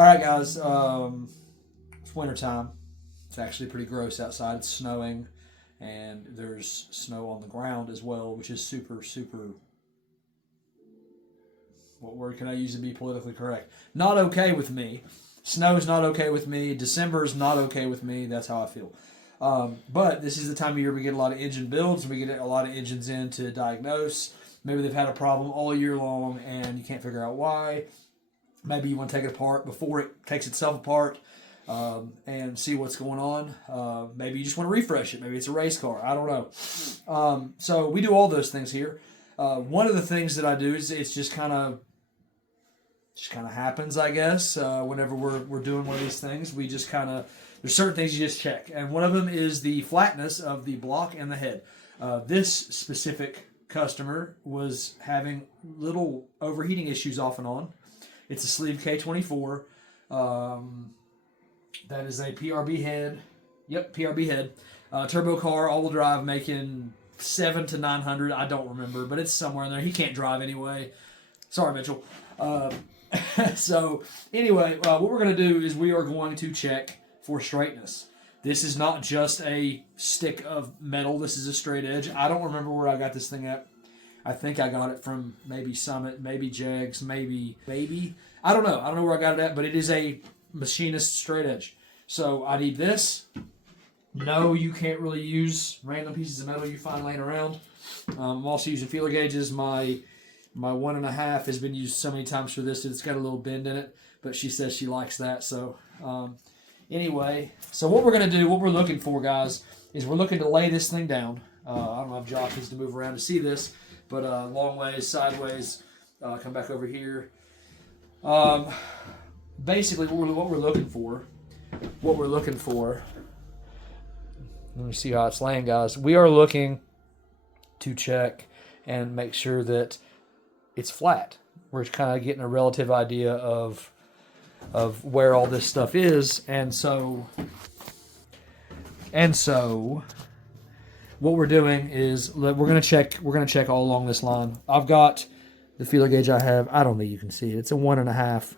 All right, guys. It's winter time. It's actually pretty gross outside. It's snowing, and there's snow on the ground as well, which is super, super. What word can I use to be politically correct? Not okay with me. Snow's not okay with me. December's not okay with me. That's how I feel. But this is the time of year we get a lot of engine builds. We get a lot of engines in to diagnose. Maybe they've had a problem all year long and you can't figure out why. Maybe you want to take it apart before it takes itself apart and see what's going on. Maybe you just want to refresh it. Maybe it's a race car. I don't know. So we do all those things here. One of the things that I do is it's just kind of happens, I guess. Whenever we're doing one of these things, we just kind of there's certain things you just check, and one of them is the flatness of the block and the head. This specific customer was having little overheating issues off and on. It's a sleeve K24. That is a PRB head. Yep, PRB head. Turbo car, all-wheel drive, making 7 to 900. I don't remember, but it's somewhere in there. He can't drive anyway. Sorry, Mitchell. So anyway, what we're going to do is we are going to check for straightness. This is not just a stick of metal. This is a straight edge. I don't remember where I got this thing at. I think I got it from maybe Summit, maybe Jegs, maybe. I don't know. I don't know where I got it at, but it is a machinist straight edge. So I need this. No, you can't really use random pieces of metal you find laying around. I'm also using feeler gauges. My 1.5 has been used so many times for this. It's got a little bend in it, but she says she likes that. So anyway, so what we're going to do, what we're looking for, guys, is we're looking to lay this thing down. I don't know if Josh needs to move around to see this, but long ways, sideways, come back over here. Basically, what we're looking for, let me see how it's laying, guys. We are looking to check and make sure that it's flat. We're kind of getting a relative idea of where all this stuff is, and so what we're doing is we're gonna check all along this line. I've got the feeler gauge I have. I don't think you can see it. It's a 1.5,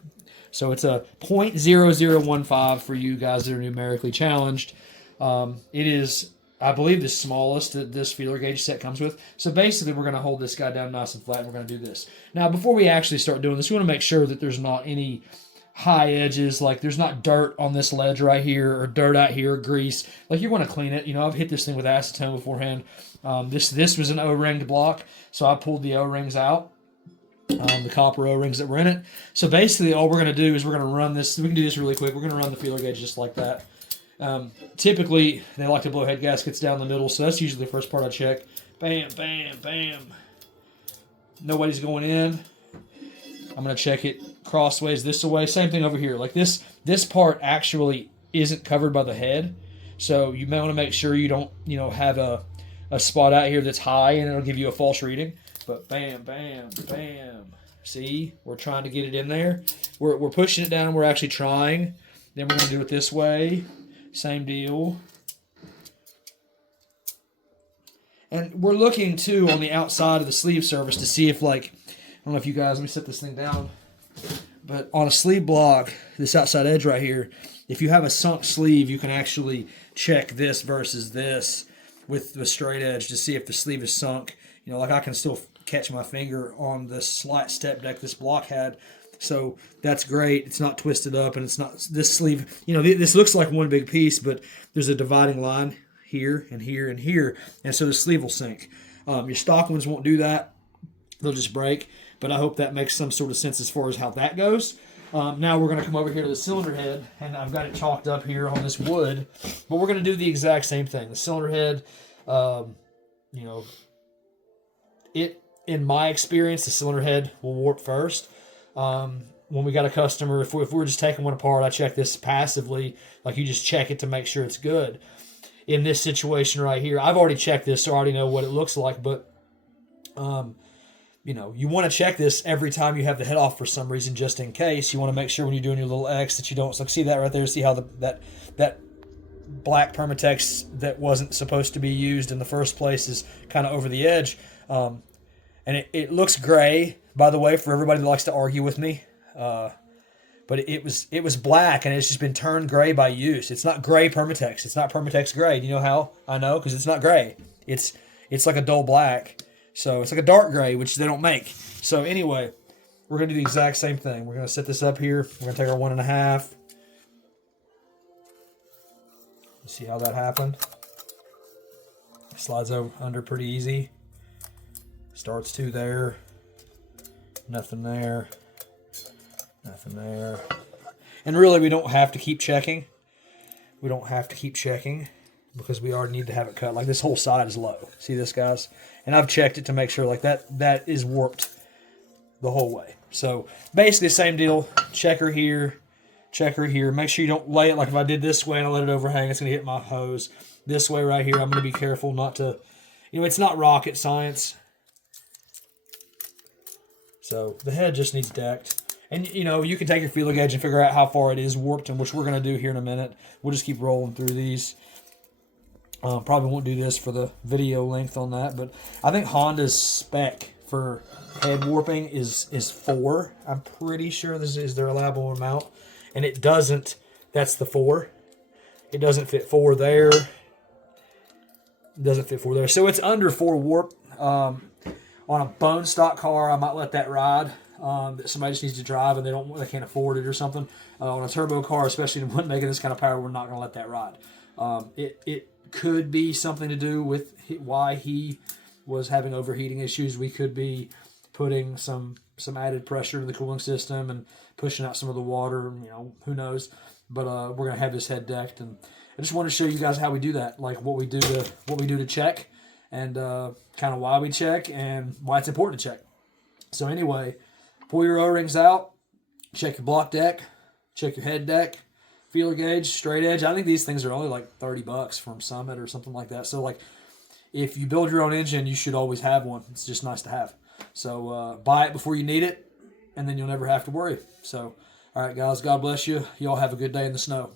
so it's a .0015 for you guys that are numerically challenged. It is, I believe, the smallest that this feeler gauge set comes with. So basically, we're going to hold this guy down nice and flat, and we're going to do this. Now, before we actually start doing this, we want to make sure that there's not any high edges, like there's not dirt on this ledge right here, or dirt out here, or grease. Like, you want to clean it. You know, I've hit this thing with acetone beforehand. This was an O-ringed block, so I pulled the O-rings out. The copper O-rings that were in it. So basically, all we're going to do is we're going to run this. We can do this really quick. We're going to run the feeler gauge just like that. Typically, they like to blow head gaskets down the middle, so that's usually the first part I check. Bam, bam, bam. Nobody's going in. I'm going to check it crossways this way. Same thing over here. Like this part actually isn't covered by the head, so you may want to make sure you don't, have a spot out here that's high and it'll give you a false reading. But bam, bam, bam. See, we're trying to get it in there. We're pushing it down. We're actually trying. Then we're going to do it this way. Same deal. And we're looking, too, on the outside of the sleeve surface to see if, I don't know if you guys, let me set this thing down. But on a sleeve block, this outside edge right here, if you have a sunk sleeve, you can actually check this versus this with the straight edge to see if the sleeve is sunk. I can still catch my finger on the slight step deck this block had. So that's great. It's not twisted up, and it's not this sleeve. This looks like one big piece, but there's a dividing line here and here and here, and so the sleeve will sink. Your stock ones won't do that. They'll just break, but I hope that makes some sort of sense as far as how that goes. Now we're going to come over here to the cylinder head, and I've got it chalked up here on this wood, but we're going to do the exact same thing. The cylinder head, in my experience, the cylinder head will warp first. When we got a customer, if we're just taking one apart, I check this passively, like you just check it to make sure it's good. In this situation right here, I've already checked this, so I already know what it looks like, but you want to check this every time you have the head off for some reason, just in case. You want to make sure when you're doing your little X that you don't, see that right there, see how that black Permatex that wasn't supposed to be used in the first place is kind of over the edge. And it looks gray, by the way, for everybody that likes to argue with me. But but it was black and it's just been turned gray by use. It's not gray Permatex. It's not Permatex gray. Do you know how I know? Because it's not gray. It's like a dull black. So it's like a dark gray, which they don't make. So anyway, we're going to do the exact same thing. We're going to set this up here. We're going to take our 1.5. See how that happened? Slides over under pretty easy. Starts 2 there. Nothing there. Nothing there. And really, we don't have to keep checking. We don't have to keep checking because we already need to have it cut. Like, this whole side is low. See this, guys? And I've checked it to make sure like that is warped the whole way. So basically the same deal. Checker here. Checker here. Make sure you don't lay it like if I did this way and I let it overhang, it's going to hit my hose. This way right here, I'm going to be careful not to, it's not rocket science. So the head just needs decked. And, you can take your feeler gauge and figure out how far it is warped, and which we're going to do here in a minute. We'll just keep rolling through these. Probably won't do this for the video length on that, but I think Honda's spec for head warping is 4. I'm pretty sure this is their allowable amount. And it doesn't, that's the 4. It doesn't fit 4 there. It doesn't fit 4 there. So it's under 4 warp. On a bone stock car, I might let that ride. That somebody just needs to drive and they can't afford it or something. On a turbo car, especially the one making this kind of power, we're not going to let that ride. It could be something to do with why he was having overheating issues. We could be putting some added pressure in the cooling system and pushing out some of the water. Who knows? But we're going to have this head decked, and I just want to show you guys how we do that, like what we do to check, and kind of why we check and why it's important to check. So anyway, pull your O-rings out, check your block deck, check your head deck, feeler gauge, straight edge. I think these things are only like $30 from Summit or something like that. So like, if you build your own engine, you should always have one. It's just nice to have. So buy it before you need it, and then you'll never have to worry. So, all right, guys, God bless you. Y'all have a good day in the snow.